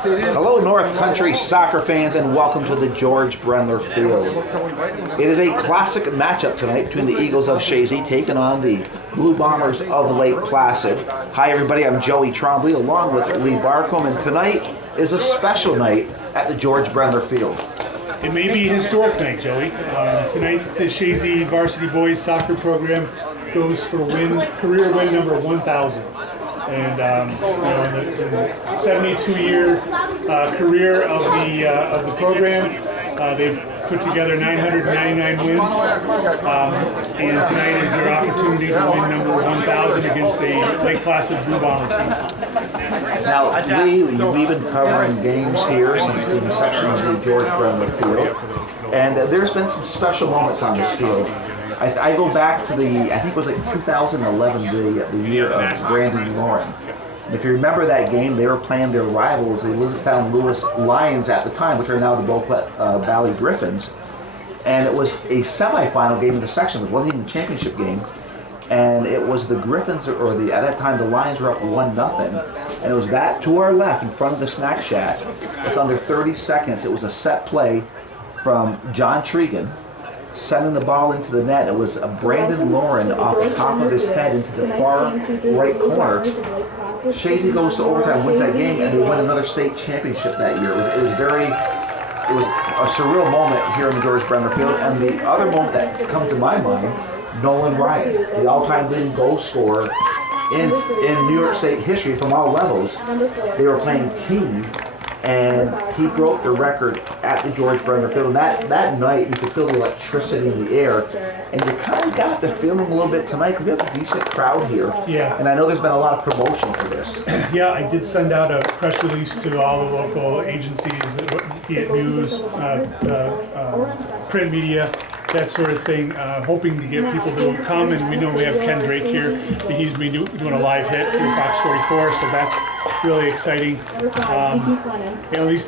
Hello North Country soccer fans and welcome to the George Brendler Field. It is a classic matchup tonight between the Eagles of Chazy taking on the Blue Bombers of Lake Placid. Hi everybody, I'm Joey Trombley along with Lee Barcomb, and tonight is a special night at the George Brendler Field. It may be a historic night, Joey. Tonight the Chazy varsity boys soccer program goes for career win number 1,000. And in the 72-year career of the program, they've put together 999 wins. And tonight is their opportunity to win number 1,000 against the Lake Placid Blue Bomber team. Now, Lee, you've been covering games here since the inception of the George Brendler Field, and there's been some special moments on this field. I go back to I think it was like 2011, the year of Brandon Lauren. And if you remember that game, they were playing their rivals, the Elizabethtown Lewis Lions at the time, which are now the Beauport Valley Griffins. And it was a semifinal game in the section. It wasn't even a championship game. And it was the Griffins, at that time the Lions were up 1-0. And it was that to our left in front of the snack shack. With under 30 seconds, it was a set play from John Tregan, sending the ball into the net. It was a Brandon Lauren off the top of his head into the far right corner. Chazy goes to overtime, wins that game, and they win another state championship that year. It was a surreal moment here in the George Brendler Field. And the other moment that comes to my mind, Nolan Ryan, the all-time leading goal scorer in New York State history from all levels. They were playing King, and he broke the record at the George Brendler Field. That night, you could feel the electricity in the air, and you kind of got the feeling a little bit tonight because we have a decent crowd here. Yeah. And I know there's been a lot of promotion for this. Yeah, I did send out a press release to all the local agencies, be it news, print media, that sort of thing, hoping to get people to come. And we know we have Ken Drake here. He's been doing a live hit for Fox 44, so that's really exciting.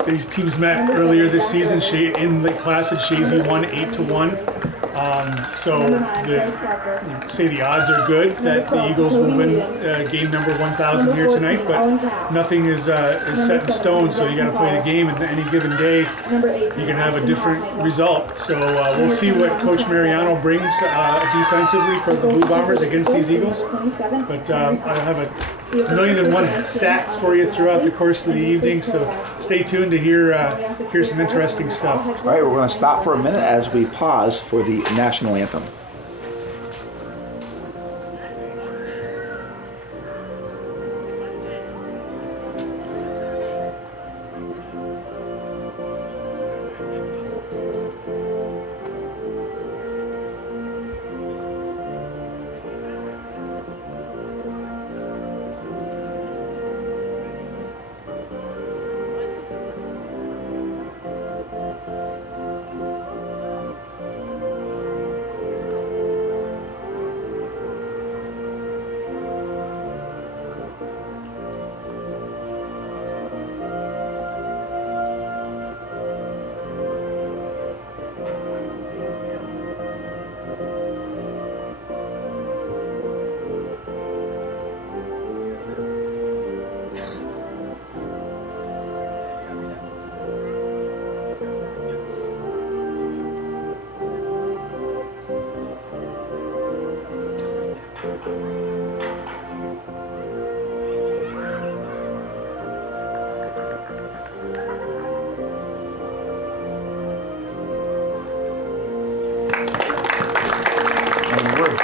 These teams met earlier this season in Lake Placid. Chazy won 8-1. So the odds are good that the Eagles will win game number 1,000 here tonight, but nothing is set in stone, so you got to play the game, and any given day you can have a different result. So we'll see what Coach Mariano brings defensively for the Blue Bombers against these Eagles, but I have a 1,000,001 stats for you throughout the course of the evening, so stay tuned to hear some interesting stuff. All right, we're going to stop for a minute as we pause for the national anthem.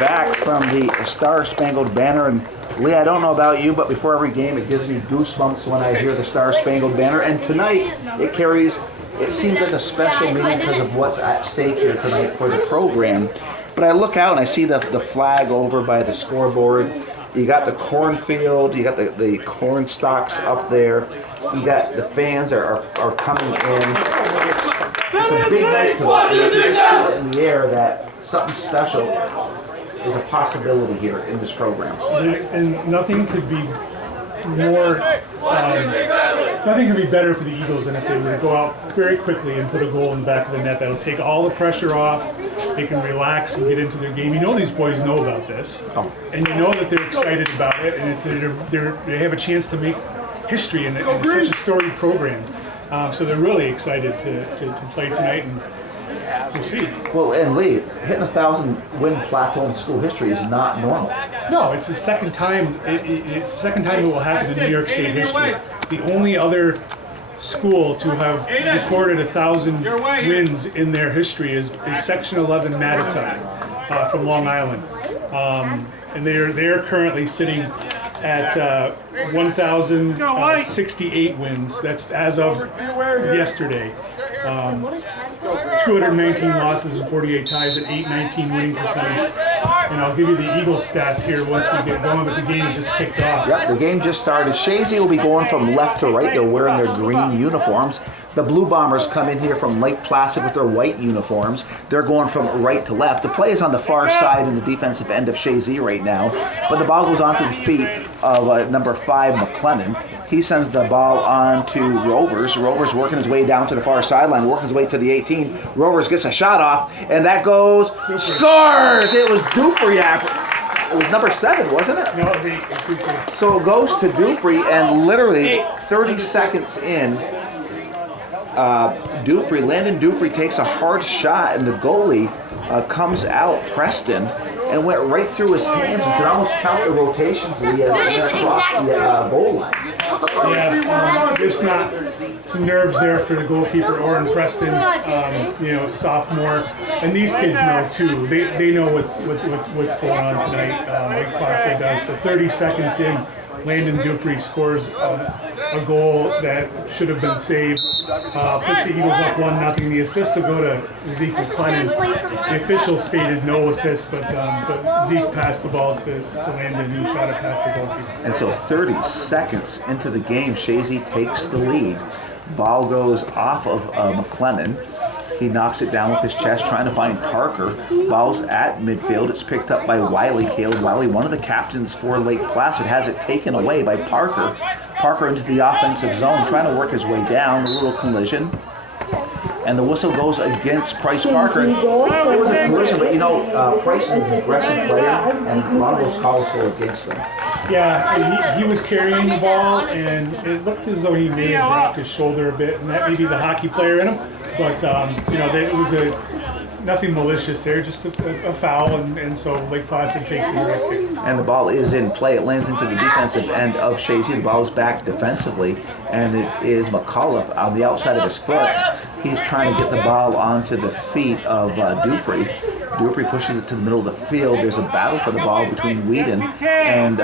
Back from the Star-Spangled Banner, and Lee, I don't know about you, but before every game it gives me goosebumps when I hear the Star-Spangled Banner, and tonight it seems like a special meaning because of what's at stake here tonight for the program. But I look out and I see the flag over by the scoreboard. You got the cornfield, you got the corn stalks up there, you got the fans are coming in. It's a big night tonight. You just feel it in the air that something special is a possibility here in this program. And nothing could be better for the Eagles than if they were to go out very quickly and put a goal in the back of the net. That'll take all the pressure off. They can relax and get into their game. You know these boys know about this, and you know that they're excited about it, and they have a chance to make history and such a storied program. So they're really excited to play tonight, and we'll see. Well, and Lee, hitting 1,000-win plateau in school history is not normal. No, it's the second time. It's the second time it will happen in New York State history. The only other school to have recorded 1,000 wins in their history is Section 11 Matchup from Long Island, and they're currently sitting at 1,068 wins. That's as of yesterday. 219 losses and 48 ties at 819 winning percentage. And I'll give you the Eagles stats here once we get going, but the game just kicked off. Yep, the game just started. Chazy will be going from left to right. They're wearing their green uniforms. The Blue Bombers come in here from Lake Placid with their white uniforms. They're going from right to left. The play is on the far side in the defensive end of Chazy right now, but the ball goes onto the feet of number 5, McLennan. He sends the ball on to Rovers. Rovers working his way down to the far sideline, working his way to the 18. Rovers gets a shot off, and that goes, scores! It was Dupree. It was number 7, wasn't it? No, it was 8. It was Dupree. So it goes to Dupree, and literally 30 seconds in, Landon Dupree takes a hard shot, and the goalie comes out, Preston, and went right through his hands. You can almost count the rotations that he has across the goal line. Yeah, there's not some nerves there for the goalkeeper, Oren Preston, sophomore, and these kids know too. They know what's going on tonight. Like Placid does. So 30 seconds in, Landon Dupree scores a goal that should have been saved. Puts the Eagles up 1-0. The assist will go to Zeke McLennan. The officials stated no assist, but Zeke passed the ball to Landon, who shot it past the goalkeeper. And so 30 seconds into the game, Chazy takes the lead. Ball goes off of McLennan. He knocks it down with his chest, trying to find Parker. Ball's at midfield. It's picked up by Wiley. Caleb Wiley, one of the captains for Lake Placid, has it taken away by Parker. Parker into the offensive zone, trying to work his way down. A little collision. And the whistle goes against Price Parker. It was a collision, but Price is an aggressive player, and a lot of those calls go against them. Yeah, he was carrying the ball, and it looked as though he may have dropped his shoulder a bit, and that may be the hockey player in him. But, it was nothing malicious there, just a foul, and so Lake Placid takes the direct kick. And the ball is in play. It lands into the defensive end of Chazy. The ball is back defensively, and it is McAuliffe on the outside of his foot. He's trying to get the ball onto the feet of Dupree. Dupree pushes it to the middle of the field. There's a battle for the ball between Whedon and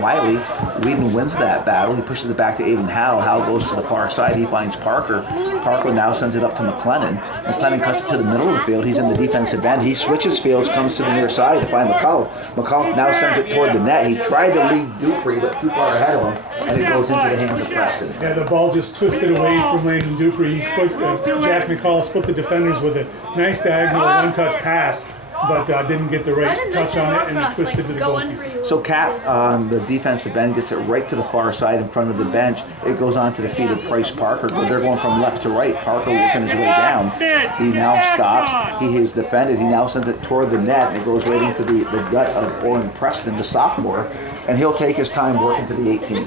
Wiley. Whedon wins that battle. He pushes it back to Aiden Howell. Howell goes to the far side. He finds Parker. Parker now sends it up to McLennan. McLennan cuts it to the middle of the field. He's in the defensive end. He switches fields, comes to the near side to find McAuliffe. McAuliffe now sends it toward the net. He tried to lead Dupree, but too far ahead of him, and it goes into the hands of Preston. Yeah, the ball just twisted away from Landon Dupree. He split, Jack McCall split the defenders with a nice diagonal one-touch pass, but didn't get the right touch on it, and it twisted to the goalkeeper. So Cap on the defensive end gets it right to the far side in front of the bench. It goes on to the feet of Price Parker, but they're going from left to right. Parker working his way down. He now stops. He is defended. He now sends it toward the net, and it goes right into the gut of Oren Preston, the sophomore, and he'll take his time working to the 18.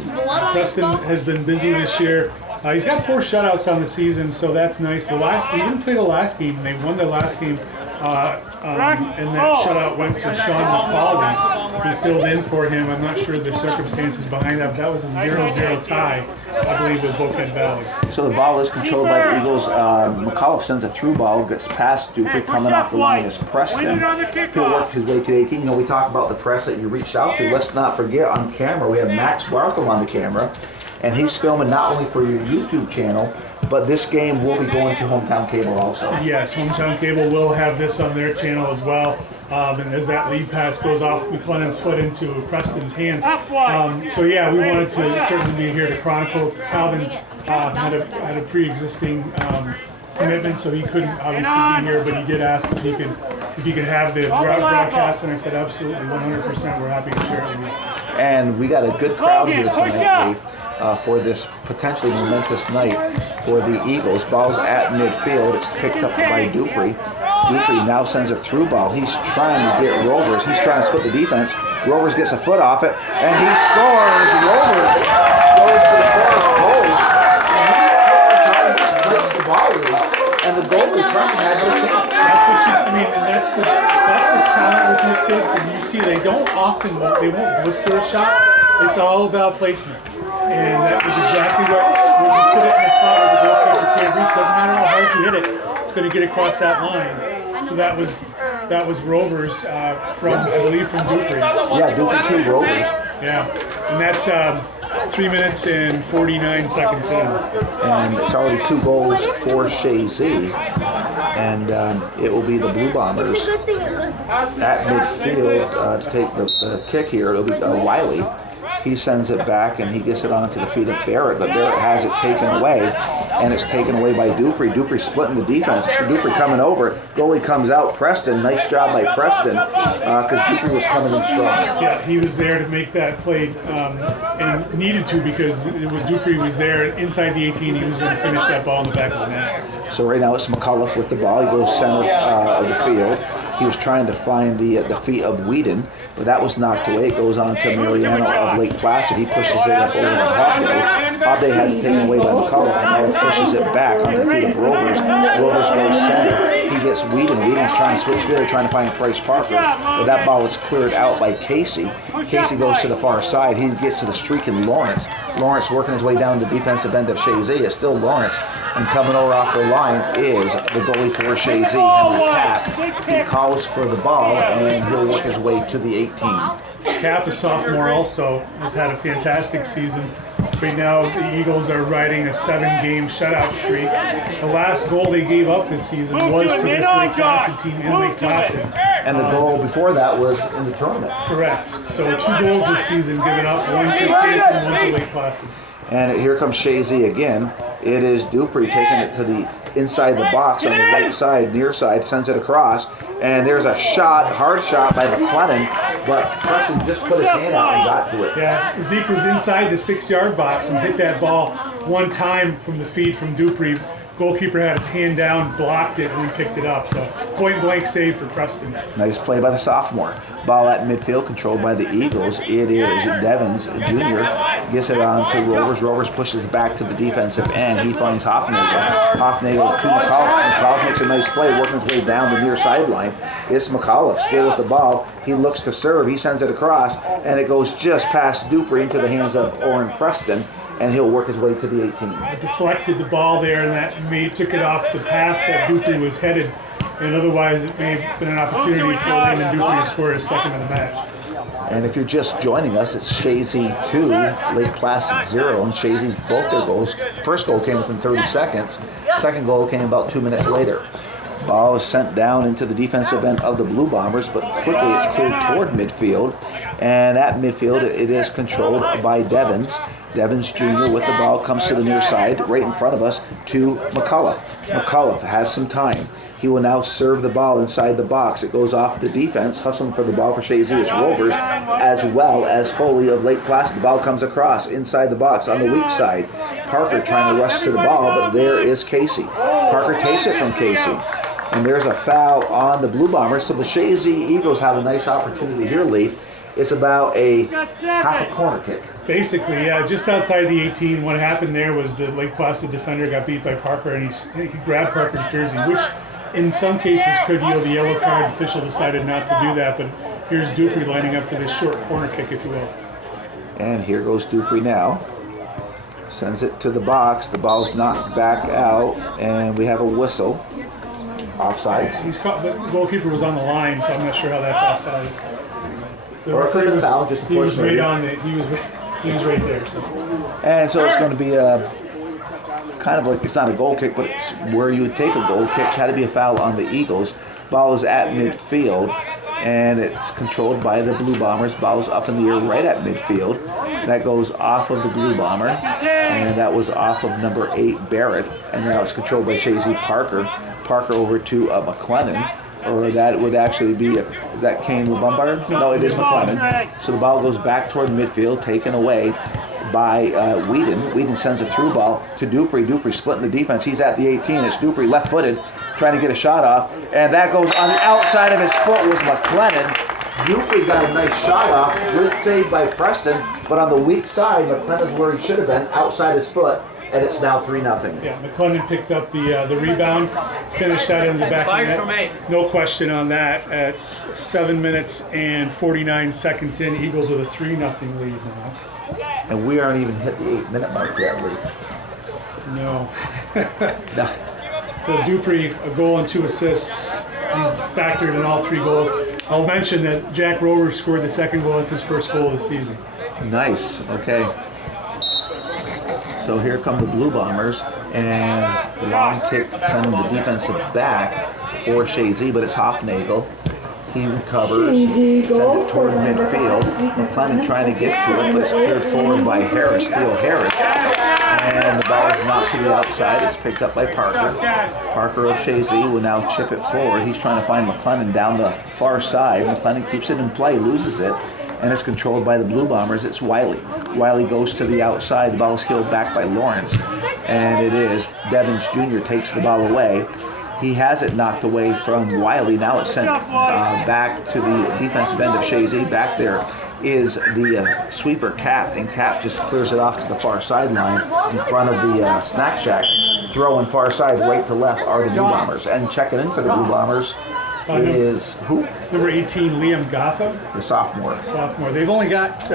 Preston has been busy this year. He's got 4 shutouts on the season, so that's nice. He didn't play the last game. They won the last game, and that shutout went to Sean McCauley, who filled in for him. I'm not sure the circumstances behind that, but that was a 0-0 tie, I believe, with Boquet Valley. So the ball is controlled by the Eagles. McAuliffe sends a through ball, gets past Dupree, coming off the line is Preston. He'll work his way to the 18. We talk about the press that you reached out to. Let's not forget, on camera, we have Max Barcomb on the camera, and he's filming not only for your YouTube channel, but this game will be going to Hometown Cable also. Yes, Hometown Cable will have this on their channel as well. And as that lead pass goes off McLennan's foot into Preston's hands. So yeah, we wanted to certainly be here to chronicle. Calvin had a pre-existing commitment, so he couldn't obviously be here, but he did ask if he could have the broadcast, and I said absolutely, 100%. We're happy to share it with you. And we got a good crowd here tonight for this potentially momentous night for the Eagles. Ball's at midfield. It's picked up by Dupree. Dupree now sends a through ball. He's trying to get Rovers. He's trying to split the defense. Rovers gets a foot off it, and he scores. Rovers goes to the Preston had no chance. That's what and that's the talent with these kids. And you see, they won't blister a shot. It's all about placement. And that was exactly what when you put it in a spot where the goalkeeper can't reach. Doesn't matter how hard you hit it, it's going to get across that line. So that was Rovers from, I believe, from Dupree. Yeah, Dupree 2 Rovers. Yeah, and that's 3 minutes and 49 seconds in. And it's already 2 goals for Chazy. And it will be the Blue Bombers at midfield to take the kick here. It'll be Wiley. He sends it back and he gets it onto the feet of Barrett, but Barrett has it taken away, and it's taken away by Dupree. Dupree splitting the defense. Dupree coming over. Goalie comes out. Preston, nice job by Preston, because Dupree was coming in strong. Yeah, he was there to make that play, and needed to, because Dupree was there inside the 18. He was going to finish that ball in the back of the net. So right now it's McCullough with the ball. He goes center of the field. He was trying to find the feet of Whedon, but that was knocked away. It goes on to Mariano of Lake Placid. He pushes it up over to Hobday. Hobday has it taken away by McCullough, and McCullough pushes it back onto the feet of Rovers. Rovers goes center. He gets Whedon. Whedon's trying to switch field, trying to find Price Parker, but that ball is cleared out by Casey. Casey goes to the far side. He gets to the streaking Lawrence. Lawrence working his way down the defensive end of Chazy. It's still Lawrence, and coming over off the line is the goalie for Chazy, Henry Cap. He calls for the ball, and he'll work his way to the 18. Cap, a sophomore, also has had a fantastic season. Right now, the Eagles are riding a 7-game shutout streak. The last goal they gave up this season was to this Lake Placid team in Lake Placid. And the goal before that was in the tournament. Correct. So 2 goals this season, given up, 1 to Canton, 1 to Lake Placid. And here comes Chazy again. It is Dupree taking it to the inside the box on the right side, near side, sends it across. And there's a shot, hard shot by McLennan, but Preston just put his hand out and got to it. Yeah, Zeke was inside the 6-yard box and hit that ball one time from the feed from Dupree. Goalkeeper had his hand down, blocked it, and we picked it up. So point blank save for Preston. Nice play by the sophomore. Ball at midfield, controlled by the Eagles. It is Devins Jr. Gets it on to Rovers. Rovers pushes it back to the defensive end. He finds Hoffnagel. Hoffnagel to McCullough. McCullough makes a nice play, working his way down the near sideline. It's McCullough still with the ball. He looks to serve. He sends it across, and it goes just past Dupree into the hands of Oren Preston, and he'll work his way to the 18. Deflected the ball there, and that took it off the path that Dupree was headed. And otherwise, it may have been an opportunity for Raymond Dupree to score his second of the match. And if you're just joining us, it's Chazy 2, Lake Placid 0, and Chazy's both their goals. First goal came within 30 seconds. Second goal came about 2 minutes later. Ball is sent down into the defensive end of the Blue Bombers, but quickly it's cleared toward midfield. And at midfield, it is controlled by Devins. Devins Jr. with the ball comes to the near side, right in front of us, to McCullough. McCullough has some time. He will now serve the ball inside the box. It goes off the defense, hustling for the ball for Chazy as Rovers, as well as Foley of Lake Placid. The ball comes across inside the box on the weak side. Parker trying to rush to the ball, but there is Casey. Parker takes it from Casey. And there's a foul on the Blue Bombers. So the Chazy Eagles have a nice opportunity here, Lee. It's about a half a corner kick. Basically, yeah, just outside the 18. What happened there was the Lake Placid defender got beat by Parker, and he grabbed Parker's jersey, which in some cases could yield a yellow card. The official decided not to do that, but here's Dupree lining up for this short corner kick, if you will. And here goes Dupree now. Sends it to the box. The ball's knocked back out, and we have a whistle. Offside. He's caught, but the goalkeeper was on the line, so I'm not sure how that's offside. Or if it was foul, just he was right on it. He was right there. So. And so it's going to be a kind of like, it's not a goal kick, but it's where you would take a goal kick. It's had to be a foul on the Eagles. Ball is at midfield, and it's controlled by the Blue Bombers. Ball is up in the air right at midfield. That goes off of the Blue Bomber, and that was off of number 8, Barrett. And now it's controlled by Chazy Parker. Parker over to McLennan. Or that would actually be that Kane Lubumbar? No, it is McLennan. So the ball goes back toward midfield, taken away by Whedon. Whedon sends a through ball to Dupree. Dupree splitting the defense. He's at the 18. It's Dupree left-footed, trying to get a shot off. And that goes on the outside of his foot was McLennan. Dupree got a nice shot off. Good save by Preston. But on the weak side, McLennan's where he should have been, outside his foot. and it's now 3-0. Yeah, McClendon picked up the rebound, finished that in the back of the net. No question on that. It's 7 minutes and 49 seconds in. Eagles with a 3-0 lead now. And we aren't even hit the 8-minute mark yet, Lee. No. No. So Dupree, a goal and 2 assists. He's factored in all 3 goals. I'll mention that Jack Rover scored the 2nd goal. It's his 1st goal of the season. Nice. Okay. So here come the Blue Bombers, and long kick sending the defensive back for Chazy, but it's Hofnagel. He recovers, sends it toward midfield. McClendon trying to get to it, but it's cleared forward by Harris, Theo Harris. And the ball is knocked to the outside. It's picked up by Parker. Parker of Chazy will now chip it forward. He's trying to find McClendon down the far side. McClendon keeps it in play, loses it, and it's controlled by the Blue Bombers. It's Wiley. Wiley goes to the outside. The ball is heeled back by Lawrence, and it is Devins Jr. takes the ball away. He has it knocked away from Wiley. Now it's sent back to the defensive end of Chazy. Back there is the sweeper Cap, and Cap just clears it off to the far sideline in front of the snack shack. Throwing far side, right to left are the Blue Bombers. And checking in for the Blue Bombers is who? Number 18, Liam Gotham. The sophomore. They've only got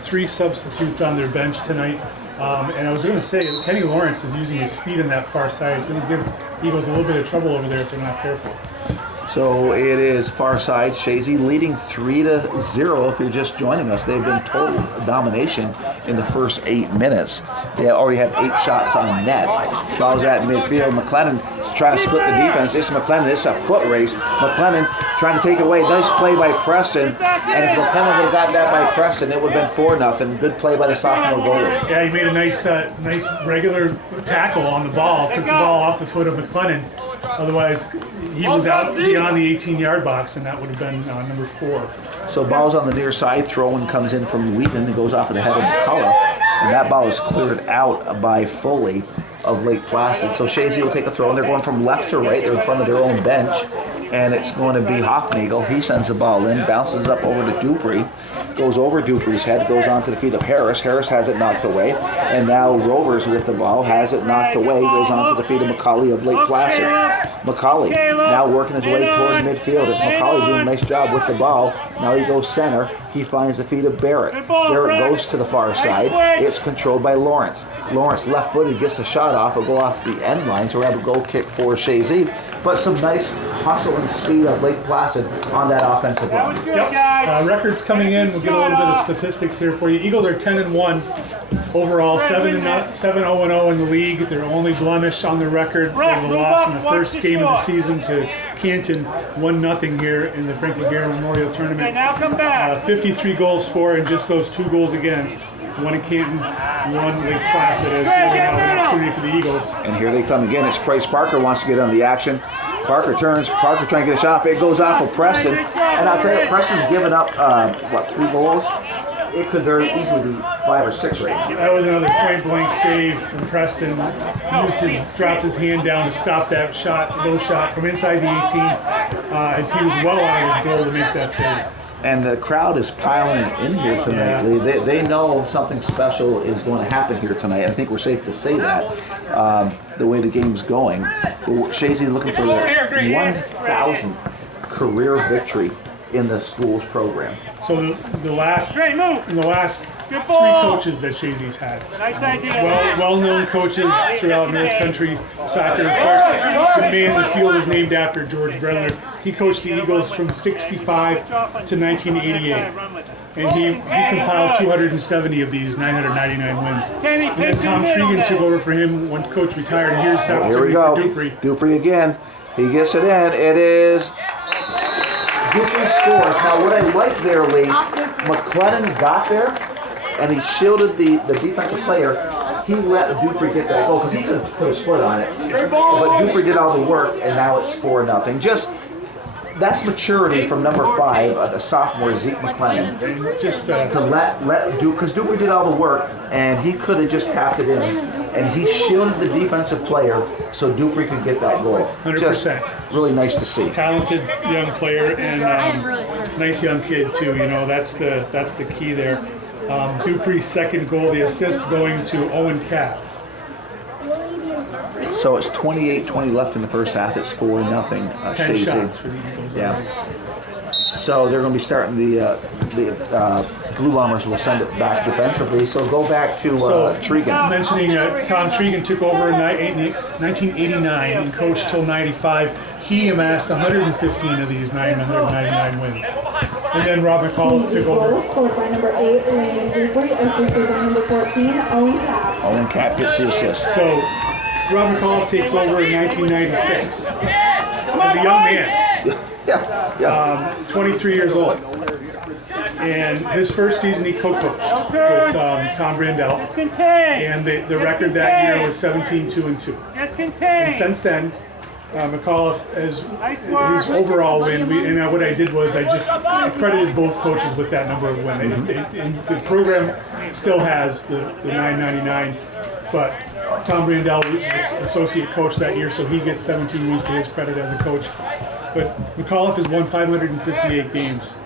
3 substitutes on their bench tonight. And I was going to say, Kenny Lawrence is using his speed on that far side. It's going to give Eagles a little bit of trouble over there if they're not careful. So it is far side, Chazy leading 3-0. If you're just joining us, they've been total domination in the first 8 minutes. They already have 8 shots on net. Ball's at midfield. McClendon is trying to split the defense. It's McClendon. It's a foot race. McClendon trying to take it away. Nice play by Preston. And if McClendon would have gotten that by Preston, it would have been 4-0. Good play by the sophomore goalie. Yeah, he made a nice regular tackle on the ball. Took the ball off the foot of McClendon. Otherwise, he was out beyond the 18-yard box, and that would have been number 4. So ball's on the near side. Throw-in comes in from Wheaton. It goes off of the head of McCullough. And that ball is cleared out by Foley of Lake Placid. So Chazy will take a throw, and they're going from left to right. They're in front of their own bench. And it's going to be Hofnagel. He sends the ball in, bounces up over to Dupree. Goes over Dupree's head, goes onto the feet of Harris. Harris has it knocked away. And now Rovers with the ball, has it knocked away, goes onto the feet of McCauley of Lake Placid. McCauley now working his way toward midfield. It's McCauley doing a nice job with the ball. Now he goes center. He finds the feet of Barrett. Barrett goes to the far side. It's controlled by Lawrence. Lawrence left-footed, gets a shot off. It'll go off the end line, so we have a goal kick for Chazy. But some nice hustle and speed of Lake Placid on that offensive line. Records coming in. We'll get a little bit of statistics here for you. Eagles are 10-1 overall, 7-0-0 in the league. Their only blemish on the record was a loss in the first game of the season to Canton, 1-0 here in the Frank Laguerre Memorial Tournament. 53 goals for, and just those 2 goals against. 1 in Canton, 1 Lake Placid as an opportunity for the Eagles. And here they come again. It's Price Parker wants to get on the action. Parker turns. Parker trying to get a shot. It goes off of Preston. And I'll tell you, Preston's given up, 3 goals? It could very easily be 5 or 6 right now. That was another point-blank save from Preston. Dropped his hand down to stop that low shot from inside the 18 as he was well out of his goal to make that save. And the crowd is piling in here tonight. Yeah. They know something special is going to happen here tonight. I think we're safe to say that, the way the game's going. Chazy's looking for their 1,000th career victory in the school's program. So the last 3 coaches that Chazy's had, well-known coaches throughout North Country soccer. Of course, the man in the field is named after George Brenner. He coached the Eagles from 65 to 1988. And he compiled 270 of these 999 wins. And then Tom Tregan took over for him when Coach retired. And here's the opportunity for Dupree. Dupree again. He gets it in. It is Dupree scores. Now what I like there, Lee, McClendon got there and he shielded the defensive player. He let Dupree get that goal because he could have put a split on it. But Dupree did all the work, and now it's 4-0. Just that's maturity from number 5, the sophomore Zeke McClendon. Just to let Dupree, because Dupree did all the work, and he could have just tapped it in, and he shielded the defensive player so Dupree could get that goal. 100%. Just really nice to see. Talented young player and nice young kid too. You know, that's the key there. Dupree's second goal, the assist going to Owen Cap. So it's 28-20 left in the first half. It's 4-0. 10 Chazy. shots for the Eagles. Yeah. So they're going to be starting the Blue Bombers will send it back defensively. So go back to Tregan. Mentioning Tom Tregan took over in 1989 and coached till 95. He amassed 115 of these 999 wins. And then Rob McAuliffe took over. Scored by number 8, Landon Dewey, assisted by number 14, Owen Cap. Owen Cap gets the assist. So Rob McAuliffe takes over in 1996 as a young man. Yeah. 23 years old. And his first season he co-coached with Tom Brandell. And the record that year was 17-2-2. And since then, McAuliffe, as his overall win, and what I did was I credited both coaches with that number of wins. And the program still has the 999, but Tom Brandell was associate coach that year, so he gets 17 wins to his credit as a coach. But McAuliffe has won 558 games.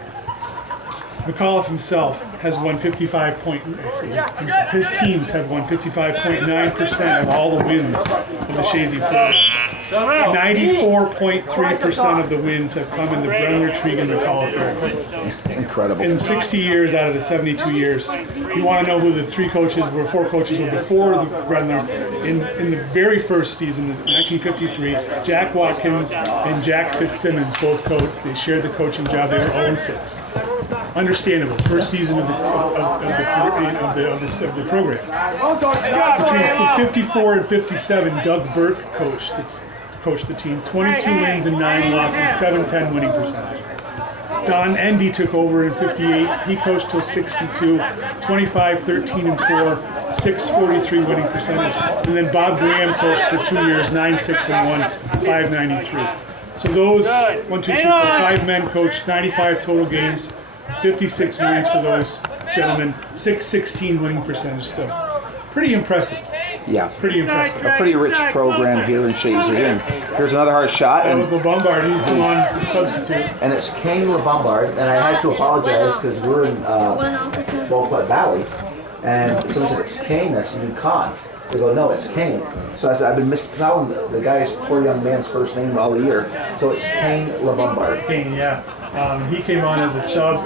McAuliffe himself has won 55.9%. His teams have won 55.9% of all the wins of the Chazy program. 94.3% of the wins have come in the Brenner, Tregan, McAuliffe area. Incredible. In 60 years out of the 72 years, you want to know who the four coaches were before the Brenner. In the very first season, in 1953, Jack Watkins and Jack Fitzsimmons both coached. They shared the coaching job. They were 0-6. Understandable. First season of the program. Between 54 and 57, Doug Burke coached the team. 22 wins and 9 losses, 710 winning percentage. Don Endy took over in 58. He coached till 62, 25, 13 and 4, 643 winning percentage. And then Bob Graham coached for 2 years, 9-6 and 1, 593. So those 5 men coached 95 total games. 56 wins for those gentlemen, 616 winning percentage still. Pretty impressive. Yeah. Pretty impressive. A pretty rich program here in Chazy. And here's another hard shot. That was LeBombard. He's come on to substitute. And it's Kane LeBombard. And I had to apologize because we're in Ballplat Valley. And someone said, it's Kane, that's Khan. They go, no, it's Kane. So I said, I've been misspelling the guy's poor young man's first name all year. So it's Kane LeBombard. Kane, yeah. He came on as a sub,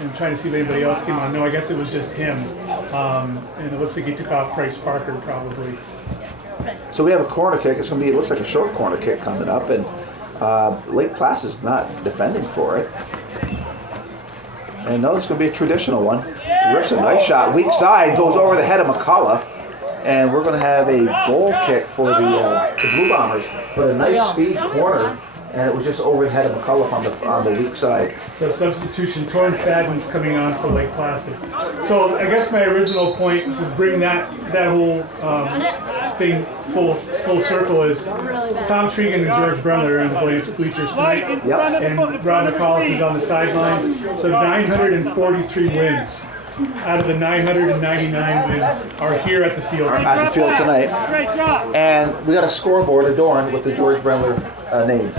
I'm trying to see if anybody else came on. No, I guess it was just him. And it looks like he took off Bryce Parker probably. So we have a corner kick. It looks like a short corner kick coming up. And Lake Placid's not defending for it. And no, it's going to be a traditional one. Rips a nice shot. Weak side, goes over the head of McAuliffe. And we're going to have a goal kick for the Blue Bombers. But a nice speed corner. And it was just over the head of McAuliffe on the weak side. So substitution, Torn Fadden's coming on for Lake Placid. So I guess my original point to bring that whole thing full circle is Tom Tregan and George Bremler are in the bleachers tonight. Yep. And Rob McAuliffe is on the sideline. So 943 wins out of the 999 wins are here at the field. At the field tonight. And we got a scoreboard adorned with the George Bremler name.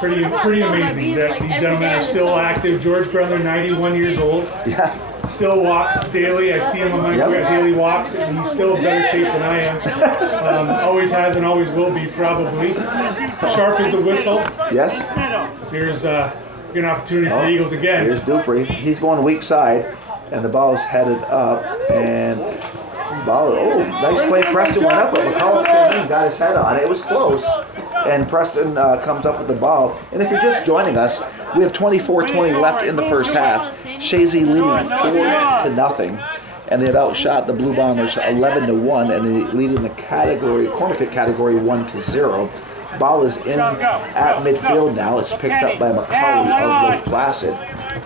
Pretty amazing that these gentlemen are still active. George Bremler, 91 years old. Yeah. Still walks daily. I see him on my daily walks, and he's still in better shape than I am. Always has and always will be, probably. Sharp as a whistle. Yes. Here's an opportunity for the Eagles again. Here's Dupree. He's going weak side, and the ball's headed up. And nice play. Preston went up, but McAuliffe came in and got his head on it. It was close. And Preston comes up with the ball. And if you're just joining us, we have 24-20 left in the first half. Chazy leading 4-0, and they've outshot the Blue Bombers 11-1, and they lead in the corner kick category 1-0. Ball is in at midfield now. It's picked up by McCauley of Lake Placid.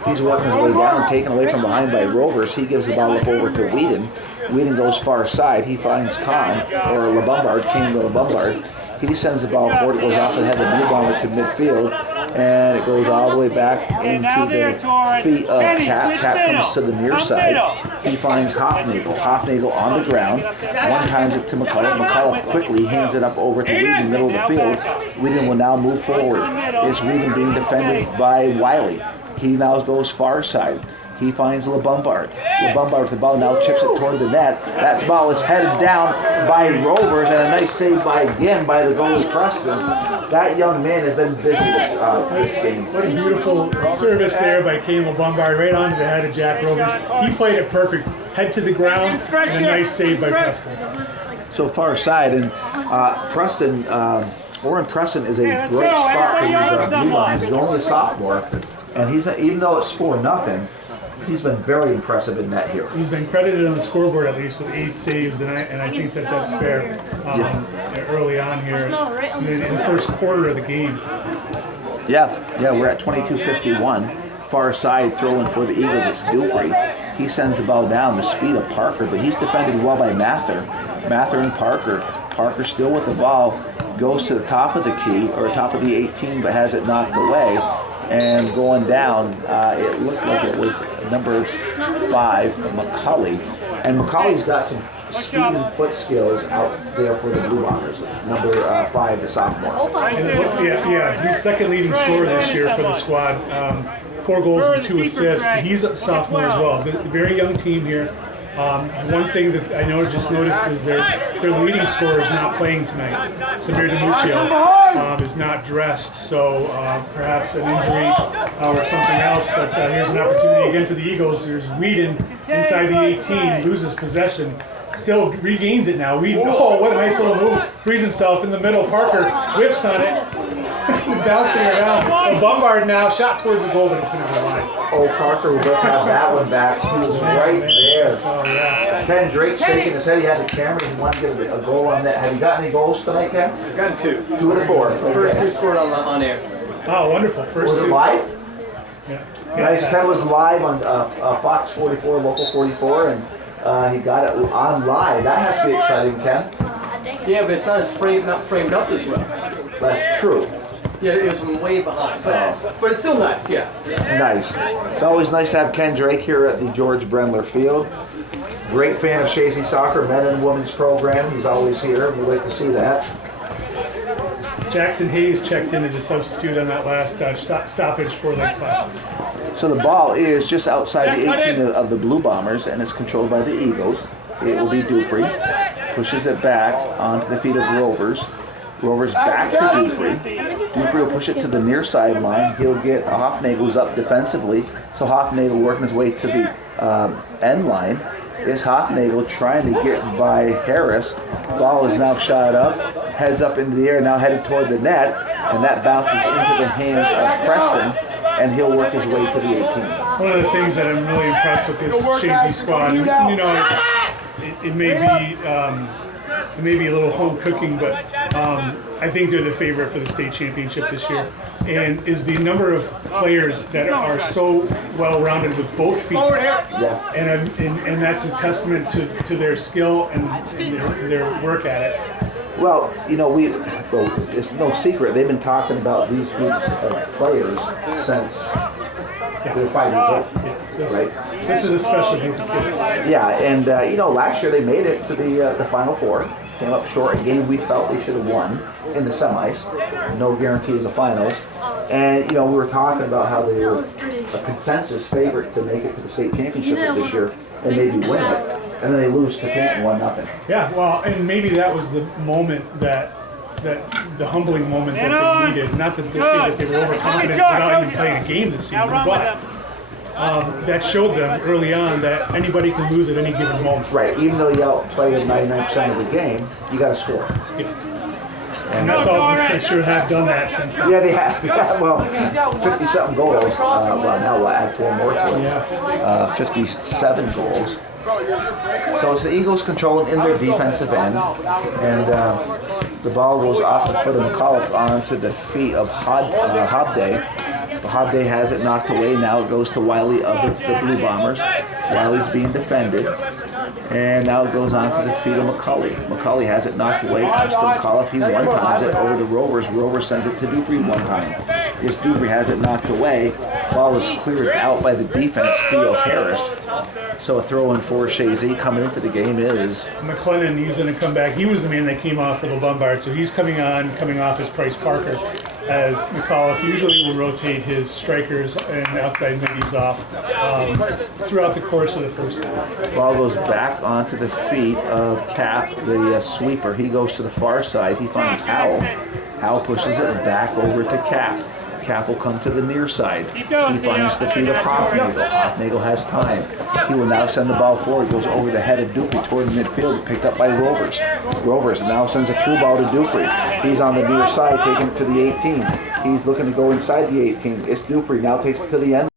He's working his way down, taken away from behind by Rovers. He gives the ball up over to Whedon. Whedon goes far side. He finds Kane LeBombard. He sends the ball forward. It goes off the head of the Blue Bomber to midfield, and it goes all the way back into the feet of Cap. Cap comes to the near side. He finds Hofnagel. Hofnagel on the ground. One times it to McAuliffe. McAuliffe quickly hands it up over to Whedon, middle of the field. Whedon will now move forward. Is Whedon being defended by Wiley? He now goes far side. He finds LeBombard. LeBombard with the ball now chips it toward the net. That ball is headed down by Rovers, and a nice save by the goalie Preston. That young man has been busy this game. What a beautiful service there by Kane LeBombard, right onto the head of Jack Rovers. He played it perfect, head to the ground, and a nice save by Preston. So far side, and Preston, Oren Preston is a great spot for these Blue Bombers. He's only a sophomore, and he's even though it's 4-0. He's been very impressive in net here. He's been credited on the scoreboard at least with 8 saves, and I think that's fair early on here in the first quarter of the game. Yeah, we're at 22:51. Far side throwing for the Eagles, it's Dupree. He sends the ball down, the speed of Parker, but he's defended well by Mather. Mather and Parker. Parker still with the ball, goes to the top of the key, or top of the 18, but has it knocked away. And going down, it looked like it was number 5, McCulley. And McCulley's got some speed and foot skills out there for the Blue Bombers. Number 5, the sophomore. Yeah, he's second leading scorer this year for the squad. 4 goals and 2 assists. He's a sophomore as well. A very young team here. One thing that I noticed is their leading scorer is not playing tonight. Samir DiMuccio is not dressed, so perhaps an injury or something else. But here's an opportunity again for the Eagles. There's Whedon inside the 18, loses possession. Still regains it now. Whedon, what a nice little move. Frees himself in the middle. Parker whiffs on it. Bouncing around. Bombard now, shot towards the goal, but it's going to go wide. Oh, Parker will have that one back. He was right there. Oh, yeah. Ken Drake shaking his head. He had the camera. He wanted to get a goal on that. Have you got any goals tonight, Ken? I've gotten 2. 2 of the 4. The first 2 scored on air. Oh, wonderful. First Was it 2. live? Yeah. Nice. Ken was live on Fox 44, Local 44, and he got it on live. That has to be exciting, Ken. Yeah, but it's not framed up as well. That's true. Yeah, it was from way behind, but it's still nice. Yeah. Nice. It's always nice to have Ken Drake here at the George Brendler Field. Great fan of Chazy soccer, men and women's program. He's always here. We like to see that. Jackson Hayes checked in as a substitute on that last stoppage for Lake Placid. So the ball is just outside the 18 of the Blue Bombers, and it's controlled by the Eagles. It will be Dupree. Pushes it back onto the feet of Rovers. Rovers back to Dupree. Dupree will push it to the near sideline. He'll get Hoffnagel's up defensively. So Hoffnagel working his way to the end line. Is Hoffnagel trying to get by Harris. Ball is now shot up, heads up into the air, now headed toward the net, and that bounces into the hands of Preston, and he'll work his way to the 18. One of the things that I'm really impressed with this Chazy squad, it may be a little home cooking, but I think they're the favorite for the state championship this year. And is the number of players that are so well-rounded with both feet. Yeah. And that's a testament to their skill and their work at it. Well, it's no secret. They've been talking about these groups of players since they're 5 years old, right? This is a special group of kids. Yeah, and last year they made it to the Final Four. Came up short, a game we felt they should have won in the semis. No guarantee in the finals. And we were talking about how they were a consensus favorite to make it to the state championship this year and maybe win it. And then they lose to Canton 1-0. Yeah, well, and maybe that was the moment that the humbling moment that they needed. Not that they feel that they were overconfident without even playing a game this season, but that showed them early on that anybody can lose at any given moment. Right, even though you outplay them 99% of the game, you got to score. Yeah. And that's all they sure have done that since then. Yeah, they have. Yeah, well, 50-something goals. Well, now we'll add 4 more to it. 57 goals. So it's the Eagles controlling in their defensive end, and the ball goes off the foot of McAuliffe onto the feet of Hobday. Hobday has it knocked away. Now it goes to Wiley of the Blue Bombers. Wiley's being defended. And now it goes on to the feet of McCulley. McCulley has it knocked away, comes to McAuliffe. He one-times it over to Rovers. Rovers sends it to Dupree one time. Yes, Dupree has it knocked away. Ball is cleared out by the defense, Theo Harris. So a throw-in for Chazy coming into the game is McLennan. He's going to come back. He was the man that came off for the Lombard, so he's coming off as Price Parker. as McAuliffe usually will rotate his strikers and outside middies off throughout the course of the first half. Ball goes back onto the feet of Cap, the sweeper. He goes to the far side. He finds Howell. Howell pushes it back over to Cap. Cap will come to the near side. He finds the feet of Hofnagel. Hofnagel has time. He will now send the ball forward. Goes over the head of Dupree toward the midfield, picked up by Rovers. Rovers now sends a through ball to Dupree. He's on the near side, taking it to the 18. He's looking to go inside the 18. It's Dupree now takes it to the end.